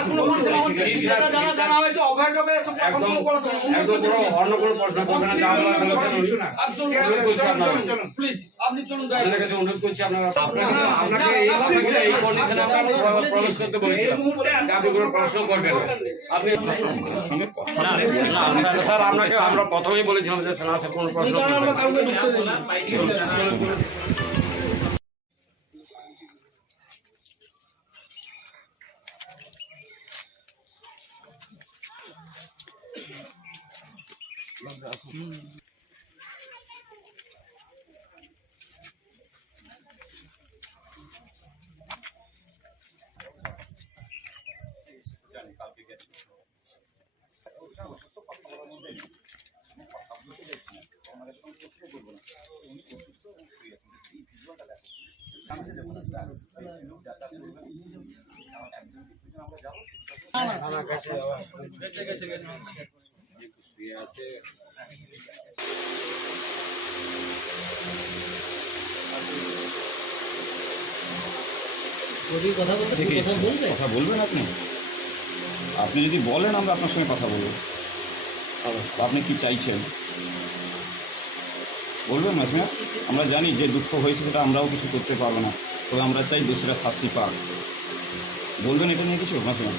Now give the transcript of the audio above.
আর কোনো প্রশ্ন জানা হয়েছে অভয়টবে একদম কোনো অন্য কোনো প্রশ্ন করবে না, যা বলার বলেছেন অনুরোধ করছি আপনারা, প্লিজ আপনি চলুন, আপনাদের কাছে অনুরোধ করছি আপনারা, আপনাকে এই কন্ডিশনে আমরা প্রবেশ করতে বলেছি, আপনি কোনো প্রশ্ন করবেন না। আপনি স্যার আপনাকে আমরা প্রথমেই বলেছিলাম যে স্যার কোনো প্রশ্ন করবেন না। কথা বলবেন আপনি? আপনি যদি বলেন আমরা আপনার সঙ্গে কথা বলবো। আপনি কি চাইছেন বলবেন মাসমিয়া? আমরা জানি যে দুঃখ হয়েছে সেটা আমরাও কিছু করতে পারবো না, তবে আমরা চাই দোষীরা শাস্তি পাক। বলবেন এটা নিয়ে কিছু মাসমিয়া?